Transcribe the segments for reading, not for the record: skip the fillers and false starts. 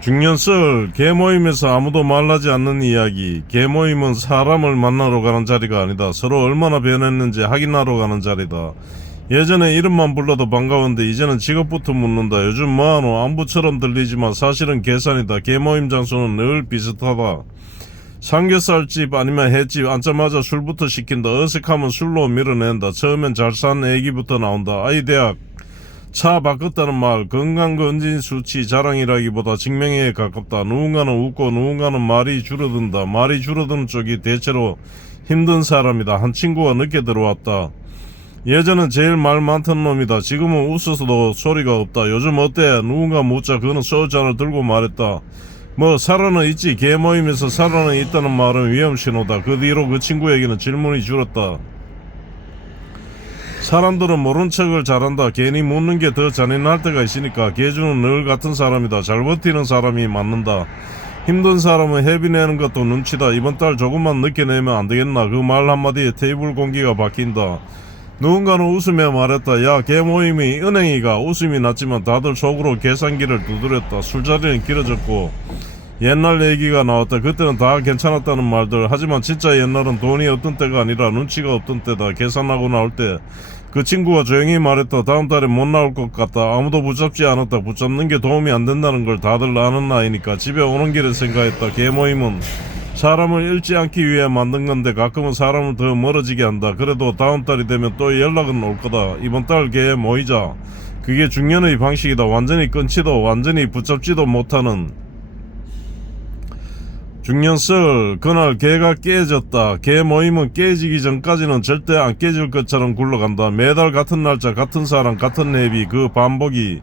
중년썰 개모임에서 아무도 말하지 않는 이야기. 개모임은 사람을 만나러 가는 자리가 아니다. 서로 얼마나 변했는지 확인하러 가는 자리다. 예전에 이름만 불러도 반가웠는데 이제는 직업부터 묻는다. 요즘 뭐하노? 안부처럼 들리지만 사실은 계산이다. 개모임 장소는 늘 비슷하다. 삼겹살집 아니면 횟집 앉자마자 술부터 시킨다. 어색하면 술로 밀어낸다. 처음엔 잘 산 애기부터 나온다. 아이 대학 차 바꿨다는 말, 건강검진 수치 자랑이라기보다 증명에 가깝다. 누군가는 웃고 누군가는 말이 줄어든다. 말이 줄어드는 쪽이 대체로 힘든 사람이다. 한 친구가 늦게 들어왔다. 예전엔 제일 말 많던 놈이다. 지금은 웃어서도 소리가 없다. 요즘 어때? 누군가 묻자 그는 소주잔을 들고 말했다. 뭐 살아는 있지. 개모임에서 살아는 있다는 말은 위험신호다. 그 뒤로 그 친구에게는 질문이 줄었다. 사람들은 모른 척을 잘한다. 괜히 묻는 게 더 잔인할 때가 있으니까. 개주는 늘 같은 사람이다. 잘 버티는 사람이 맞는다. 힘든 사람은 회비 내는 것도 눈치다. 이번 달 조금만 늦게 내면 안 되겠나. 그 말 한마디에 테이블 공기가 바뀐다. 누군가는 웃으며 말했다. 야, 개모임이 은행이가. 웃음이 났지만 다들 속으로 계산기를 두드렸다. 술자리는 길어졌고 옛날 얘기가 나왔다. 그때는 다 괜찮았다는 말들. 하지만 진짜 옛날은 돈이 없던 때가 아니라 눈치가 없던 때다. 계산하고 나올 때 그 친구가 조용히 말했다. 다음 달에 못 나올 것 같다. 아무도 붙잡지 않았다. 붙잡는 게 도움이 안 된다는 걸 다들 아는 나이니까. 집에 오는 길에 생각했다. 개모임은 사람을 잃지 않기 위해 만든 건데 가끔은 사람을 더 멀어지게 한다. 그래도 다음 달이 되면 또 연락은 올 거다. 이번 달 개 모이자. 그게 중년의 방식이다. 완전히 끊지도 완전히 붙잡지도 못하는 중년썰. 그날 개가 깨졌다. 개 모임은 깨지기 전까지는 절대 안 깨질 것처럼 굴러간다. 매달 같은 날짜 같은 사람 같은 내비, 그 반복이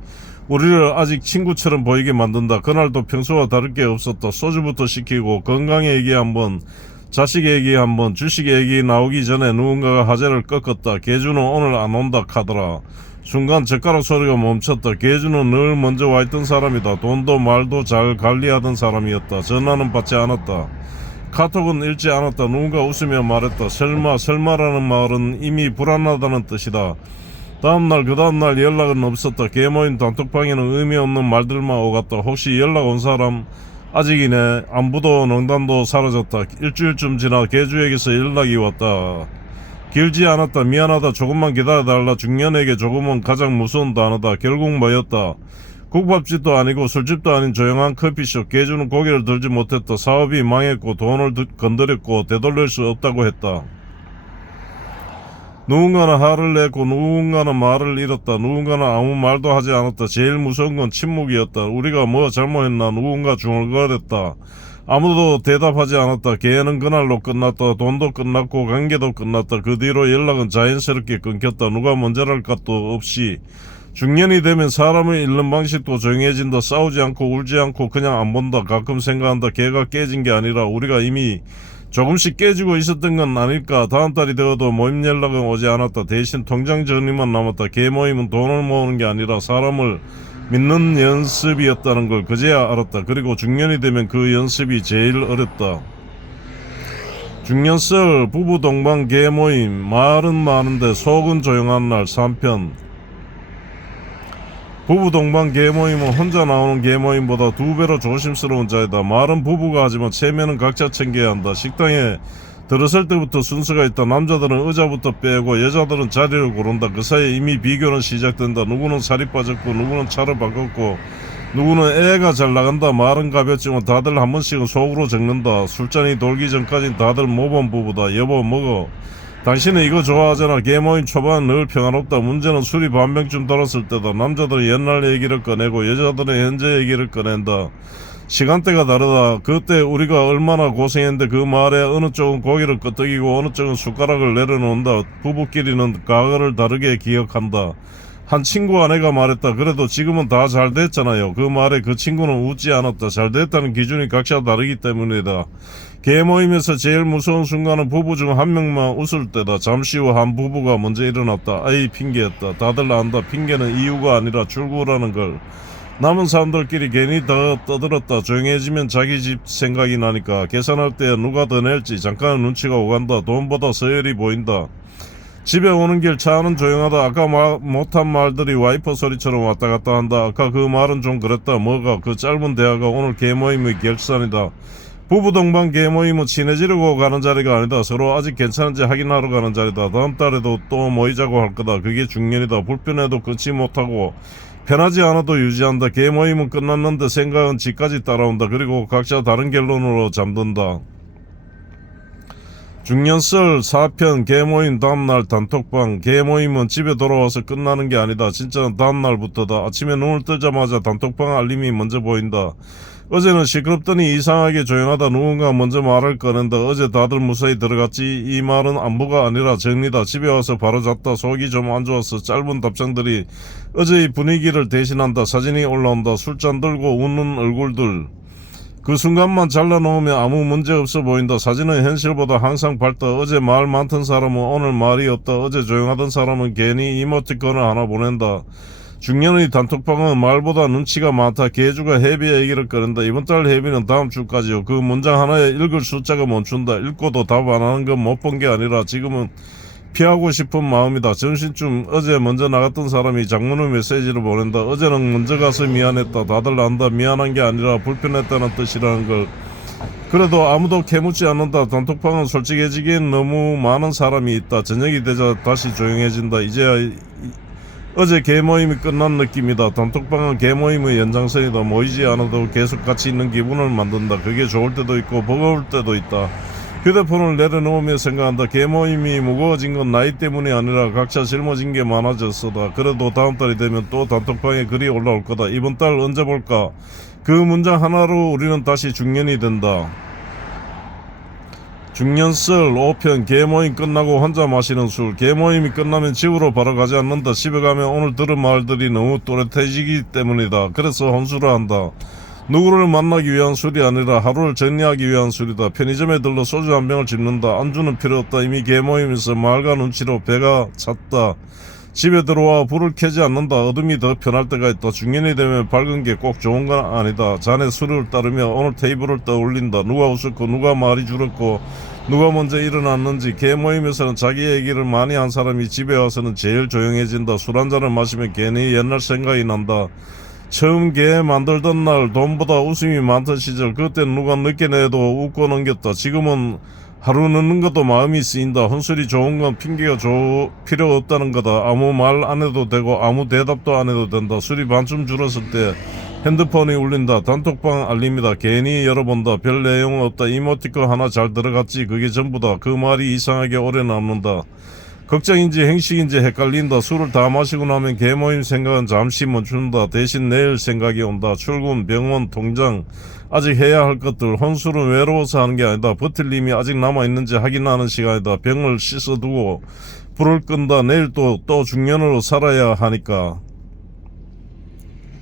우리를 아직 친구처럼 보이게 만든다. 그날도 평소와 다를 게 없었다. 소주부터 시키고 건강 얘기 한번, 자식 얘기 한번, 주식 얘기 나오기 전에 누군가가 화제를 꺾었다. 개주는 오늘 안 온다 카더라. 순간 젓가락 소리가 멈췄다. 개주는 늘 먼저 와있던 사람이다. 돈도 말도 잘 관리하던 사람이었다. 전화는 받지 않았다. 카톡은 읽지 않았다. 누군가 웃으며 말했다. 설마라는 말은 이미 불안하다는 뜻이다. 다음날 그 다음날 연락은 없었다. 개모임 단톡방에는 의미 없는 말들만 오갔다. 혹시 연락 온 사람? 아직이네. 안부도 농담도 사라졌다. 일주일쯤 지나 개주에게서 연락이 왔다. 길지 않았다. 미안하다. 조금만 기다려달라. 중년에게 조금은 가장 무서운 단어다. 결국 뭐였다. 국밥집도 아니고 술집도 아닌 조용한 커피숍. 개주는 고개를 들지 못했다. 사업이 망했고 돈을 건드렸고 되돌릴 수 없다고 했다. 누군가는 화를 냈고 누군가는 말을 잃었다. 누군가는 아무 말도 하지 않았다. 제일 무서운 건 침묵이었다. 우리가 뭐 잘못했나. 누군가 중얼거렸다. 아무도 대답하지 않았다. 개는 그날로 끝났다. 돈도 끝났고 관계도 끝났다. 그 뒤로 연락은 자연스럽게 끊겼다. 누가 먼저랄 것도 없이. 중년이 되면 사람을 잃는 방식도 조용해진다. 싸우지 않고 울지 않고 그냥 안 본다. 가끔 생각한다. 개가 깨진 게 아니라 우리가 이미 조금씩 깨지고 있었던 건 아닐까. 다음 달이 되어도 모임 연락은 오지 않았다. 대신 통장 정리만 남았다. 개 모임은 돈을 모으는 게 아니라 사람을 믿는 연습이었다는 걸 그제야 알았다. 그리고 중년이 되면 그 연습이 제일 어렵다. 중년썰 부부 동반 개 모임. 말은 많은데 속은 조용한 날 3편. 부부 동반 개모임은 혼자 나오는 개모임보다 2배로 조심스러운 자이다. 말은 부부가 하지만 체면은 각자 챙겨야 한다. 식당에 들어설 때부터 순서가 있다. 남자들은 의자부터 빼고 여자들은 자리를 고른다. 그 사이에 이미 비교는 시작된다. 누구는 살이 빠졌고 누구는 차를 바꿨고 누구는 애가 잘 나간다. 말은 가볍지만 다들 한 번씩은 속으로 적는다. 술잔이 돌기 전까진 다들 모범 부부다. 여보 먹어. 당신은 이거 좋아하잖아. 개모임 초반 늘 평화롭다. 문제는 술이 반병쯤 돌았을 때다. 남자들은 옛날 얘기를 꺼내고 여자들은 현재 얘기를 꺼낸다. 시간대가 다르다. 그때 우리가 얼마나 고생했는데 그 말에 어느 쪽은 고개를 끄덕이고 어느 쪽은 숟가락을 내려놓는다. 부부끼리는 과거를 다르게 기억한다. 한 친구 아내가 말했다. 그래도 지금은 다 잘 됐잖아요. 그 말에 그 친구는 웃지 않았다. 잘 됐다는 기준이 각자 다르기 때문이다. 개모임에서 제일 무서운 순간은 부부 중 한 명만 웃을 때다. 잠시 후 한 부부가 먼저 일어났다. 아이 핑계였다. 다들 안다. 핑계는 이유가 아니라 출구라는 걸. 남은 사람들끼리 괜히 더 떠들었다. 조용해지면 자기 집 생각이 나니까. 계산할 때 누가 더 낼지 잠깐 눈치가 오간다. 돈보다 서열이 보인다. 집에 오는 길 차는 조용하다. 아까 못한 말들이 와이퍼 소리처럼 왔다 갔다 한다. 아까 그 말은 좀 그랬다. 뭐가 그 짧은 대화가 오늘 개모임의 결산이다. 부부 동반 개모임은 친해지려고 가는 자리가 아니다. 서로 아직 괜찮은지 확인하러 가는 자리다. 다음 달에도 또 모이자고 할 거다. 그게 중년이다. 불편해도 끊지 못하고 편하지 않아도 유지한다. 개모임은 끝났는데 생각은 집까지 따라온다. 그리고 각자 다른 결론으로 잠든다. 중년썰 4편 개모임 다음날 단톡방. 개모임은 집에 돌아와서 끝나는 게 아니다. 진짜 다음날부터다. 아침에 눈을 뜨자마자 단톡방 알림이 먼저 보인다. 어제는 시끄럽더니 이상하게 조용하다. 누군가 먼저 말을 꺼낸다. 어제 다들 무사히 들어갔지. 이 말은 안부가 아니라 정리다. 집에 와서 바로 잤다. 속이 좀 안 좋았어. 짧은 답장들이 어제의 분위기를 대신한다. 사진이 올라온다. 술잔 들고 웃는 얼굴들. 그 순간만 잘라놓으면 아무 문제 없어 보인다. 사진은 현실보다 항상 밝다. 어제 말 많던 사람은 오늘 말이 없다. 어제 조용하던 사람은 괜히 이모티콘을 하나 보낸다. 중년의 단톡방은 말보다 눈치가 많다. 개주가 회비 얘기를 꺼낸다. 이번 달 회비는 다음 주까지요. 그 문장 하나에 읽을 숫자가 멈춘다. 읽고도 답 안 하는 건 못 본 게 아니라 지금은 피하고 싶은 마음이다. 점심쯤 어제 먼저 나갔던 사람이 장문의 메시지를 보낸다. 어제는 먼저 가서 미안했다. 다들 안다. 미안한 게 아니라 불편했다는 뜻이라는 걸. 그래도 아무도 캐묻지 않는다. 단톡방은 솔직해지기엔 너무 많은 사람이 있다. 저녁이 되자 다시 조용해진다. 이제야 어제 개모임이 끝난 느낌이다. 단톡방은 개모임의 연장선이다. 모이지 않아도 계속 같이 있는 기분을 만든다. 그게 좋을 때도 있고 버거울 때도 있다. 휴대폰을 내려놓으며 생각한다. 개모임이 무거워진 건 나이 때문이 아니라 각자 짊어진 게 많아졌어다. 그래도 다음 달이 되면 또 단톡방에 글이 올라올 거다. 이번 달 언제 볼까? 그 문장 하나로 우리는 다시 중년이 된다. 중년썰 5편 개모임 끝나고 혼자 마시는 술. 개모임이 끝나면 집으로 바로 가지 않는다. 집에 가면 오늘 들은 말들이 너무 또렷해지기 때문이다. 그래서 혼술을 한다. 누구를 만나기 위한 술이 아니라 하루를 정리하기 위한 술이다. 편의점에 들러 소주 한 병을 집는다. 안주는 필요 없다. 이미 개모임에서 말과 눈치로 배가 찼다. 집에 들어와 불을 켜지 않는다. 어둠이 더 편할 때가 있다. 중년이 되면 밝은 게 꼭 좋은 건 아니다. 잔에 술을 따르며 오늘 테이블을 떠올린다. 누가 웃었고 누가 말이 줄었고 누가 먼저 일어났는지. 개모임에서는 자기 얘기를 많이 한 사람이 집에 와서는 제일 조용해진다. 술 한잔을 마시면 괜히 옛날 생각이 난다. 처음 개 만들던 날 돈보다 웃음이 많던 시절. 그땐 누가 늦게 내도 웃고 넘겼다. 지금은 하루 늦는 것도 마음이 쓰인다. 혼술이 좋은 건 핑계가 필요 없다는 거다. 아무 말 안 해도 되고 아무 대답도 안 해도 된다. 술이 반쯤 줄었을 때 핸드폰이 울린다. 단톡방 알림이다. 괜히 열어본다. 별 내용 없다. 이모티콘 하나 잘 들어갔지. 그게 전부다. 그 말이 이상하게 오래 남는다. 걱정인지 행식인지 헷갈린다. 술을 다 마시고 나면 개모임 생각은 잠시 멈춘다. 대신 내일 생각이 온다. 출근, 병원, 통장, 아직 해야 할 것들. 혼술은 외로워서 하는 게 아니다. 버틸 힘이 아직 남아있는지 확인하는 시간이다. 병을 씻어두고 불을 끈다. 내일 또 중년으로 살아야 하니까.